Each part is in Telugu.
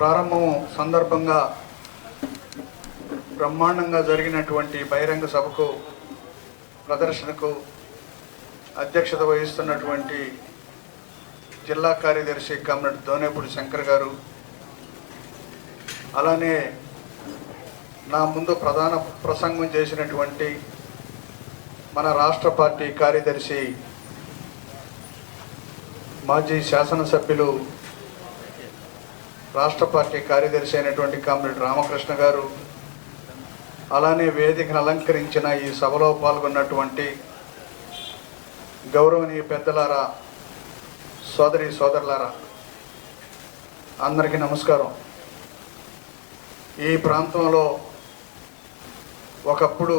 ప్రారంభం సందర్భంగా బ్రహ్మాండంగా జరిగినటువంటి బహిరంగ సభకు ప్రదర్శనకు అధ్యక్షత వహిస్తున్నటువంటి జిల్లా కార్యదర్శి కమ్రెడ్ దోనేపూడి శంకర్ గారు అలానే నా ముందు ప్రధాన ప్రసంగం చేసినటువంటి మన రాష్ట్ర పార్టీ కార్యదర్శి మాజీ శాసనసభ్యులు రాష్ట్ర పార్టీ కార్యదర్శి అయినటువంటి కామ్రేడ్ రామకృష్ణ గారు అలానే వేదికను అలంకరించిన ఈ సభలో పాల్గొన్నటువంటి గౌరవనీయ పెద్దలారా సోదరి సోదరులారా అందరికీ నమస్కారం. ఈ ప్రాంతంలో ఒకప్పుడు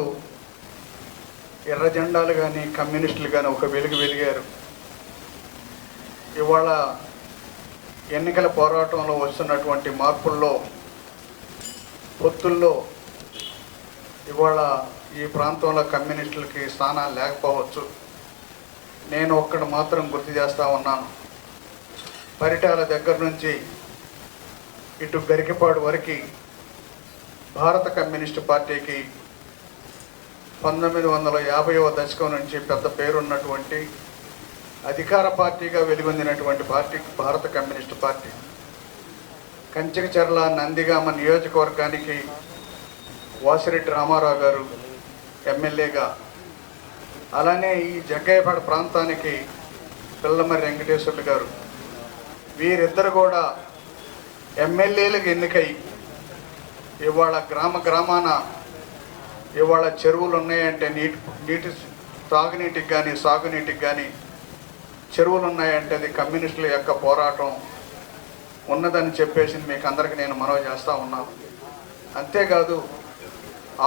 ఎర్ర జెండాలు కానీ కమ్యూనిస్టులు కానీ ఒక వెలుగు వెలిగారు. ఇవాళ ఎన్నికల పోరాటంలో వస్తున్నటువంటి మార్పుల్లో పొత్తుల్లో ఇవాళ ఈ ప్రాంతంలో కమ్యూనిస్టులకి స్థానాలు లేకపోవచ్చు. నేను ఒక్కడు మాత్రం గుర్తు చేస్తూ ఉన్నాను. పరిటాల దగ్గర నుంచి ఇటు గరికపాడు వరకు భారత కమ్యూనిస్టు పార్టీకి పంతొమ్మిది వందల యాభైవ దశకం నుంచి పెద్ద పేరున్నటువంటి అధికార పార్టీగా వెలుగొందినటువంటి party Bharata communist party. Kanchikacherla Nandigama నియోజకవర్గానికి వాసిరెడ్డి రామారావు గారు ఎమ్మెల్యేగా. అలానే ఈ జగ్గయ్యపాడ ప్రాంతానికి పిల్లమర్రి వెంకటేశ్వర్లు గారు. వీరిద్దరు కూడా ఎమ్మెల్యేలకు ఎన్నికై ఇవాళ గ్రామ గ్రామాన ఇవాళ చెరువులు ఉన్నాయంటే నీటి నీటి తాగునీటికి కానీ సాగునీటికి కానీ చెరువులు ఉన్నాయంటే అది కమ్యూనిస్టుల యొక్క పోరాటం ఉన్నదని చెప్పేసి మీకు అందరికీ నేను మనవి చేస్తూ ఉన్నాను. అంతేకాదు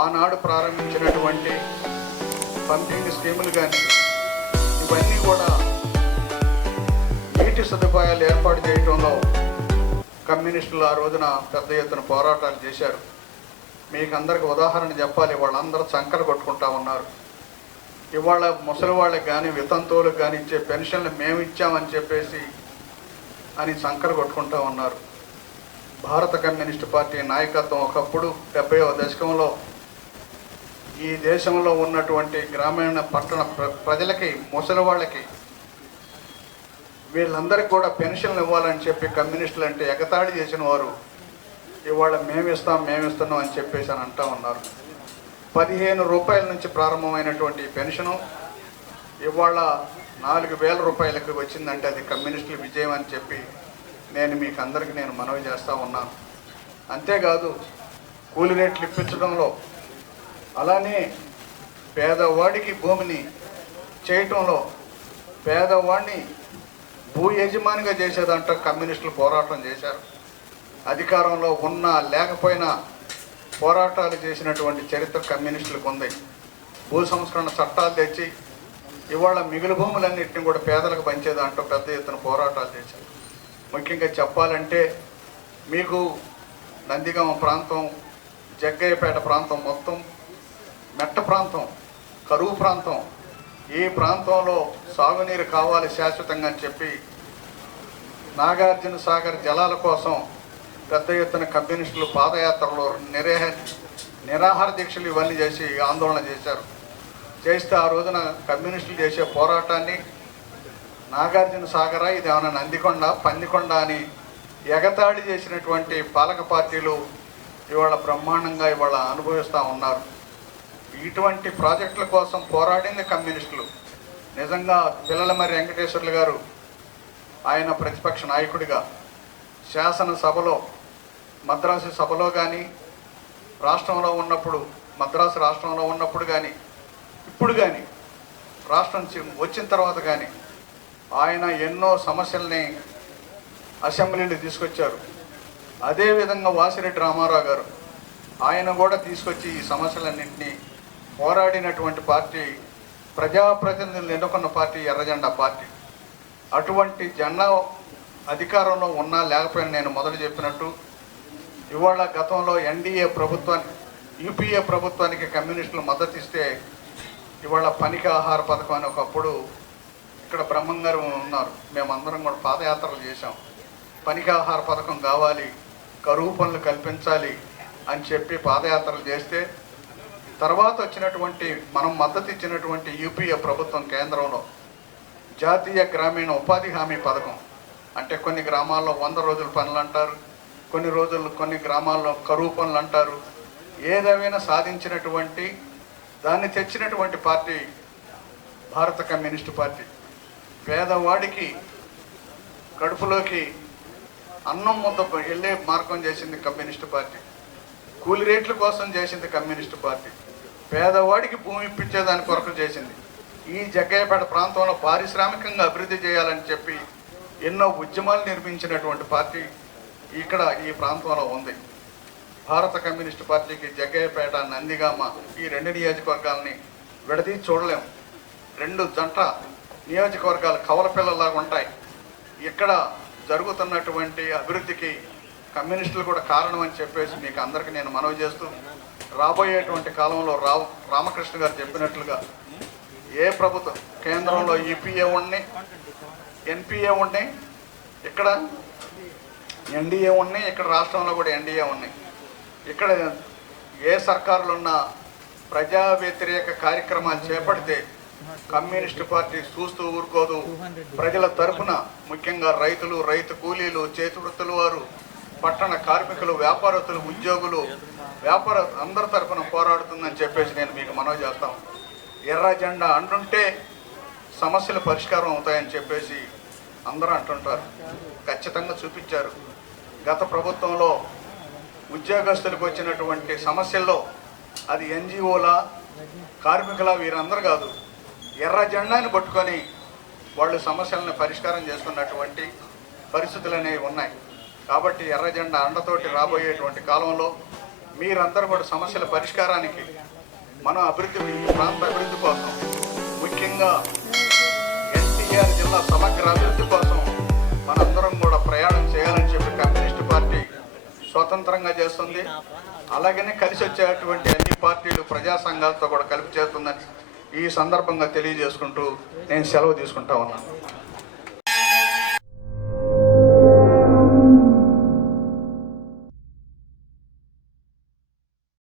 ఆనాడు ప్రారంభించినటువంటి పంపింగ్ స్కీములు కానీ ఇవన్నీ కూడా నీటి సదుపాయాలు ఏర్పాటు చేయడంలో కమ్యూనిస్టులు ఆ రోజున పెద్ద ఎత్తున పోరాటాలు చేశారు. మీకు అందరికి ఉదాహరణ చెప్పాలి వాళ్ళందరూ చంకలు కొట్టుకుంటా ఉన్నారు. ఇవాళ ముసలి వాళ్ళకి కానీ వితంతువులకు కానీ ఇచ్చే పెన్షన్లు మేము ఇచ్చామని చెప్పేసి అని సంకర కొట్టుకుంటా ఉన్నారు. భారత కమ్యూనిస్ట్ పార్టీ నాయకత్వం ఒకప్పుడు డెబ్బైవ దశకంలో ఈ దేశంలో ఉన్నటువంటి గ్రామీణ పట్టణ ప్ర ప్రజలకి ముసలి వాళ్ళకి వీళ్ళందరికీ కూడా పెన్షన్లు ఇవ్వాలని చెప్పి కమ్యూనిస్టులు అంటే ఎగతాళి చేసిన వారు ఇవాళ మేమిస్తాం మేమిస్తున్నాం మేము ఇస్తున్నాం అని చెప్పేసి అని అంటా ఉన్నారు. పదిహేను రూపాయల నుంచి ప్రారంభమైనటువంటి పెన్షను ఇవాళ నాలుగు వేల రూపాయలకు వచ్చిందంటే అది కమ్యూనిస్టుల విజయం అని చెప్పి నేను మీకు అందరికీ నేను మనవి చేస్తూ ఉన్నాను అంతేకాదు కూలి రేట్లు ఇప్పించడంలో అలానే పేదవాడికి భూమిని చేయటంలో పేదవాడిని భూ యజమానిగా చేసేదంట కమ్యూనిస్టులు పోరాటం చేశారు. అధికారంలో ఉన్నా లేకపోయినా పోరాటాలు చేసినటువంటి చరిత్ర కమ్యూనిస్టులకు ఉంది. భూ సంస్కరణ చట్టాలు తెచ్చి ఇవాళ మిగులు భూములన్నింటినీ కూడా పేదలకు పంచేదంటూ పెద్ద ఎత్తున పోరాటాలు చేశారు. ముఖ్యంగా చెప్పాలంటే మీకు నందిగామ ప్రాంతం జగ్గయ్యపేట ప్రాంతం మొత్తం మెట్ట ప్రాంతం కరువు ప్రాంతం ఈ ప్రాంతంలో సాగునీరు కావాలి శాశ్వతంగా అని చెప్పి నాగార్జున సాగర్ జలాల కోసం పెద్ద ఎత్తున కమ్యూనిస్టులు పాదయాత్రలు నిరేహ నిరాహార దీక్షలు ఇవన్నీ చేసి ఆందోళన చేశారు. చేస్తే ఆ రోజున కమ్యూనిస్టులు చేసే పోరాటాన్ని నాగార్జున సాగర ఇది ఏమైనా నందికొండ పందికొండ అని ఎగతాళి చేసినటువంటి పాలక పార్టీలు ఇవాళ బ్రహ్మాండంగా ఇవాళ అనుభవిస్తూ ఉన్నారు. ఇటువంటి ప్రాజెక్టుల కోసం పోరాడింది కమ్యూనిస్టులు. నిజంగా పిల్లల మరి వెంకటేశ్వర్లు గారు ఆయన ప్రతిపక్ష నాయకుడిగా శాసనసభలో మద్రాసు సభలో కానీ రాష్ట్రంలో ఉన్నప్పుడు మద్రాసు రాష్ట్రంలో ఉన్నప్పుడు కానీ ఇప్పుడు కానీ రాష్ట్రం చి- వచ్చిన తర్వాత కానీ ఆయన ఎన్నో సమస్యల్ని అసెంబ్లీని తీసుకొచ్చారు. అదేవిధంగా వాసిరెడ్డి రామారావు గారు ఆయన కూడా తీసుకొచ్చి ఈ సమస్యలన్నింటినీ పోరాడినటువంటి పార్టీ ప్రజాప్రతినిధులు ఎన్నుకున్న పార్టీ ఎర్రజెండా పార్టీ. అటువంటి జెండా అధికారంలో ఉన్నా లేకపోయినా నేను మొదలు చెప్పినట్టు ఇవాళ గతంలో ఎన్డీఏ ప్రభుత్వానికి యూపీఏ ప్రభుత్వానికి కమ్యూనిస్టులు మద్దతు ఇస్తే ఇవాళ పనికి ఆహార పథకం అని ఒకప్పుడు ఇక్కడ బ్రహ్మంగారు ఉన్నారు. మేమందరం కూడా పాదయాత్రలు చేశాం. పనికి ఆహార పథకం కావాలి కరువు పనులు కల్పించాలి అని చెప్పి పాదయాత్రలు చేస్తే తర్వాత వచ్చినటువంటి మనం మద్దతు ఇచ్చినటువంటి యూపీఏ ప్రభుత్వం కేంద్రంలో జాతీయ గ్రామీణ ఉపాధి హామీ పథకం. అంటే కొన్ని గ్రామాల్లో వంద రోజుల పనులు అంటారు కొన్ని రోజులు కొన్ని గ్రామాల్లో కరువు పనులు అంటారు. ఏదేమైనా సాధించినటువంటి దాన్ని తెచ్చినటువంటి పార్టీ భారత కమ్యూనిస్టు పార్టీ. పేదవాడికి కడుపులోకి అన్నం ముద్ద వెళ్ళే మార్గం చేసింది కమ్యూనిస్టు పార్టీ. కూలి రేట్ల కోసం చేసింది కమ్యూనిస్టు పార్టీ. పేదవాడికి భూమి ఇప్పించే దాని కొరకు చేసింది. ఈ జగ్గయ్యపేట ప్రాంతంలో పారిశ్రామికంగా అభివృద్ధి చేయాలని చెప్పి ఎన్నో ఉద్యమాలు నిర్మించినటువంటి పార్టీ ఇక్కడ ఈ ప్రాంతంలో ఉంది. భారత కమ్యూనిస్టు పార్టీకి జగ్గయ్యపేట నందిగామ ఈ రెండు నియోజకవర్గాలని విడదీ చూడలేం. రెండు జంట నియోజకవర్గాలు కవల పిల్లలాగా ఉంటాయి. ఇక్కడ జరుగుతున్నటువంటి అభివృద్ధికి కమ్యూనిస్టులు కూడా కారణం అని చెప్పేసి మీకు అందరికీ నేను మనవి చేస్తూ రాబోయేటువంటి కాలంలో రా రామకృష్ణ గారు చెప్పినట్లుగా ఏ ప్రభుత్వం కేంద్రంలో ఈపీఏ ఉండి ఎన్పిఏ ఉండి ఇక్కడ ఎన్డీఏ ఉన్నాయి ఇక్కడ రాష్ట్రంలో కూడా ఎన్డీఏ ఉన్నాయి. ఇక్కడ ఏ సర్కారులు ఉన్నా ప్రజా వ్యతిరేక కార్యక్రమాలు చేపడితే కమ్యూనిస్ట్ పార్టీ చూస్తూ ఊరుకోదు. ప్రజల తరఫున ముఖ్యంగా రైతులు రైతు కూలీలు చేతి వృత్తుల వారు పట్టణ కార్మికులు వ్యాపారస్తులు ఉద్యోగులు వ్యాపార అందరి తరఫున పోరాడుతుందని చెప్పేసి నేను మీకు మనవి చేస్తాం ఎర్ర జెండా అంటుంటే సమస్యలు పరిష్కారం అవుతాయని చెప్పేసి అందరూ అంటుంటారు. ఖచ్చితంగా చూపించారు. గత ప్రభుత్వంలో ఉద్యోగస్తులకు వచ్చినటువంటి సమస్యల్లో అది ఎన్జిఓల కార్మికుల వీరందరూ కాదు ఎర్ర జెండాని పట్టుకొని వాళ్ళు సమస్యలను పరిష్కారం చేసుకున్నటువంటి పరిస్థితులు అనేవి ఉన్నాయి. కాబట్టి ఎర్ర జెండా అండతోటి రాబోయేటువంటి కాలంలో మీరందరూ కూడా సమస్యల పరిష్కారానికి మన అభివృద్ధి ఈ ప్రాంత అభివృద్ధి కోసం ముఖ్యంగా ఎన్టీఆర్ జిల్లా సమగ్ర అభివృద్ధి కోసం మనందరం కూడా ప్రయాణం చేయాలని స్వతంత్రంగా చేస్తుంది. అలాగనే కలిసి వచ్చేటువంటి అన్ని పార్టీలు ప్రజా సంఘాలతో కూడా కలిపి చేస్తుందని ఈ సందర్భంగా తెలియజేసుకుంటూ నేను సెలవు తీసుకుంటా ఉన్నాను.